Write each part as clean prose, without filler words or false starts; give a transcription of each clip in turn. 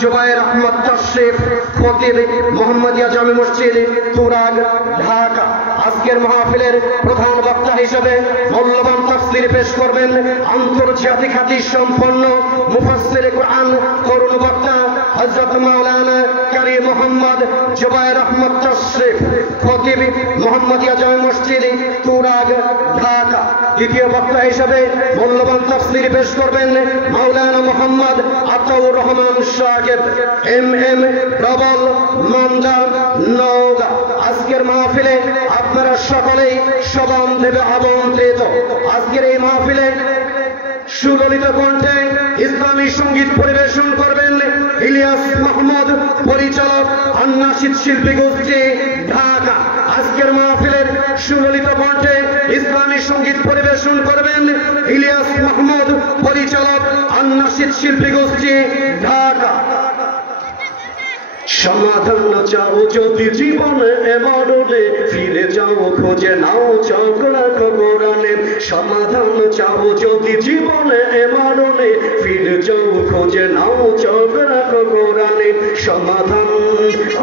जुबैर अहमद तशरीफ खतीब मोहम्मदिया जामे मस्जिद तुराग ढाका। আজকের মাহফিলের প্রধান বক্তা হিসেবে মূল্যবান তাফসীর পেশ করবেন আন্তর্জাতিক হাদিস সম্পন্ন মুফাসসির কুরআন তরুণ বক্তা হযরত মাওলানা কারি মোহাম্মদ জুবাইর আহমদ তশরিফ খতীব মোহাম্মদিয়া জামে মসজিদ তুরাগ ঢাকা। দ্বিতীয় বক্তা হিসেবে মূল্যবান তাফসীর পেশ করবেন মাওলানা মোহাম্মদ আতাউর রহমান সাহেব MM প্রবল মান্দা নওগাঁ। আজকের মাহফিলে আপনারা সকলেই সবান্ধবে আমন্ত্রিত। আজকের এই মাহফিলে সুললিত কণ্ঠে ইসলামী সঙ্গীত পরিবেশন করবেন ইলিয়াস মাহমুদ, পরিচালক আন্নাশিদ শিল্পী গোষ্ঠী ঢাকা। আজকের মাহফিলের সুললিত কণ্ঠে ইসলামী সঙ্গীত পরিবেশন করবেন ইলিয়াস মাহমুদ, পরিচালক আন্নাশিদ শিল্পী গোষ্ঠী ঢাকা। সমাধান চাও যদি জীবনে মরণে, ফিরে যাও খোঁজে নাও চোখ রাখো কোরআনে। সমাধান চাও যদি জীবনে মরণে, ফিরে যাও খোঁজে নাও চোখ রাখো কোরআনে। সমাধান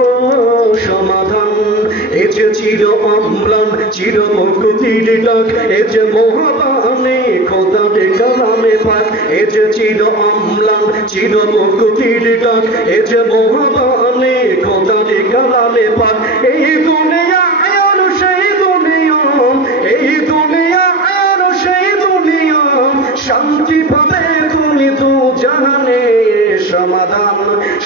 ও সমাধান এ যে চির অম্লান চির মুক্তির ডাক, এ যে মহাবাণী খোদারে কালামে পাক। এ যে চির অম্লান চির মুক্তির ডাক, এ যে মহাবাণী খোদারে কালামে পাক। এই দুনিয়া আর সেই দুনিয়া, এই দুনিয়া আর সেই দুনিয়া, শান্তি পাবে তুমি দু জাহানে। সমাধান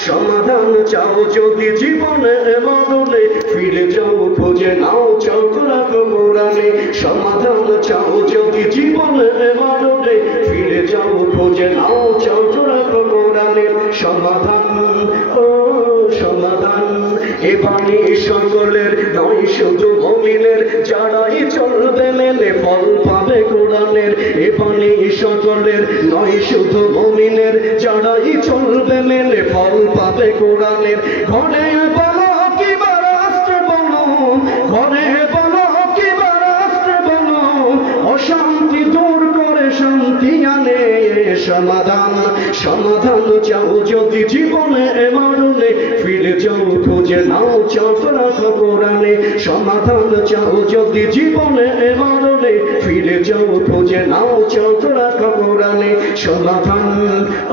সমাধান চাও যদি জীবনে মরণে, ফিরে যাও খোঁজে নাও চোখ রাখো কোরআনে। সমাধান চাও যদি জীবনে মরণে, ফিরে যাও খোঁজে নাও চোখ রাখো কোরআনে। সমাধান ও সমাধান এ বাণী সকলের নয় শুধু মুমিনের, যারাই চলবে মেনে ফল পাবে কোরআনের। এ বাণী সকলের নয় শুধু মুমিনের, যারাই চলবে মেনে ফল পাবে কোরআনের। ঘরে বলো কিবা রাষ্ট্র বলো, ঘরে বলো কিবা রাষ্ট্র বলো, অশান্তি দূর করে শান্তি আনে। সমাধান সমাধান চাও যদি জীবনে মরণে, ফিরে যাও খোঁজে নাও চোখ রাখো কোরআনে। সমাধান চাও যদি জীবনে মরণে, ফিরে যাও খোঁজে নাও চোখ রাখো কোরআনে। সমাধান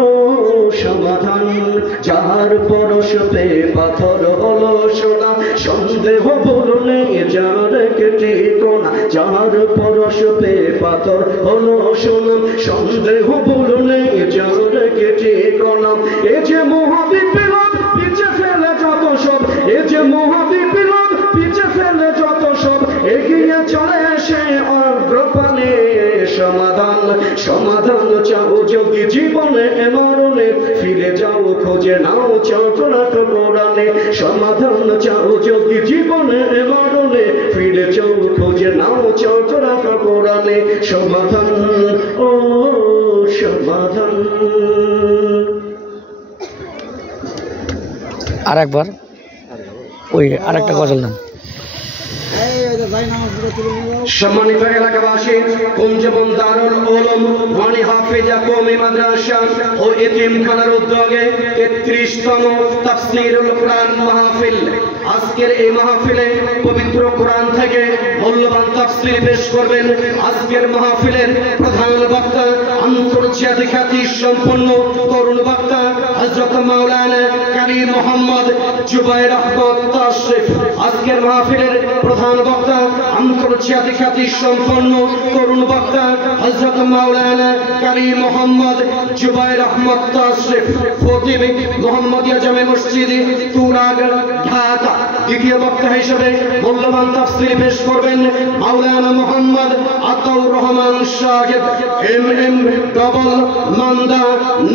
ও সমাধান যাহার পরশতে পাথর হলো সোনা, সন্দেহ বললে যার কেটে কোনা। যাহার পরশতে পাথর হলো সোনা, সন্দেহ বললে যার কেটে কোনা। এ যে মহাবিপ্লব পিছে ফেলে যত সব, এ যে মহাবিপ্লব পিছে ফেলে যত সব, এগিয়ে চলে সে অগ্রপানে। সমাধান সমাধান চাও যদি জীবনে মরণে, ফিরে যাও খোঁজে নাও চোখ রাখো কোরআনে। সমাধান চাও যদি জীবনে মরণে, ফিরে যাও খোঁজে নাও চোখ রাখো কোরআনে। সমাধান ও সমাধান। আরেকবার ওই আরেকটা গজল নাম। সম্মানিত এলাকাবাসী, কুঞ্জবন দারুল উলুম ওয়ানি হাফিজা কওমি মাদ্রাসা ও এতিমখানার উদ্যোগে 33তম তাফসীরুল কুরআন মাহফিল। আজকের এই মাহফিলে পবিত্র কোরআন থেকে মূল্যবান তাফসীর পেশ করবেন আজকের মাহফিলের প্রধান বক্তা আন্তর্জাতিক খ্যাতি সম্পন্ন তরুণ বক্তা হযরত মাওলানা কারি মোহাম্মদ জুবাইর আহমদ তশরিফ। আজকের মাহফিলের প্রধান বক্তা আন্তর্জাতিক খ্যাতি সম্পন্ন তরুণ বক্তা হযরত মাওলানা কারি মোহাম্মদ জুবাইর আহমদ তশরিফ খতীব মোহাম্মদিয়া জামে মসজিদ তুরাগ ঢাকা। দ্বিতীয় বক্তা হিসেবে মূল্যবান তাফসীর পেশ করবেন মাওলানা মোহাম্মদ আতাউর রহমান সাহেব MM ডবল মান্দা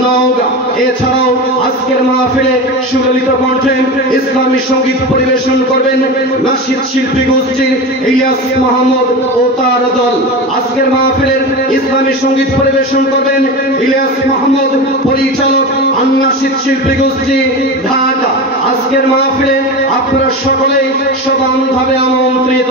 নওগাঁ। এছাড়াও আজকের মাহফিলে সুললিত কণ্ঠে ইসলামী সঙ্গীত পরিবেশন করবেন নাশিদ শিল্পী গোষ্ঠীর ইলিয়াস মাহমুদ ও তার দল। আজকের মাহফিলের ইসলামী সঙ্গীত পরিবেশন করবেন ইলিয়াস মাহমুদ, পরিচালক আন্নাশিদ শিল্পী গোষ্ঠী ঢাকা। আজকের মাহফিলে আপনারা সকলেই সমানভাবে আমন্ত্রিত।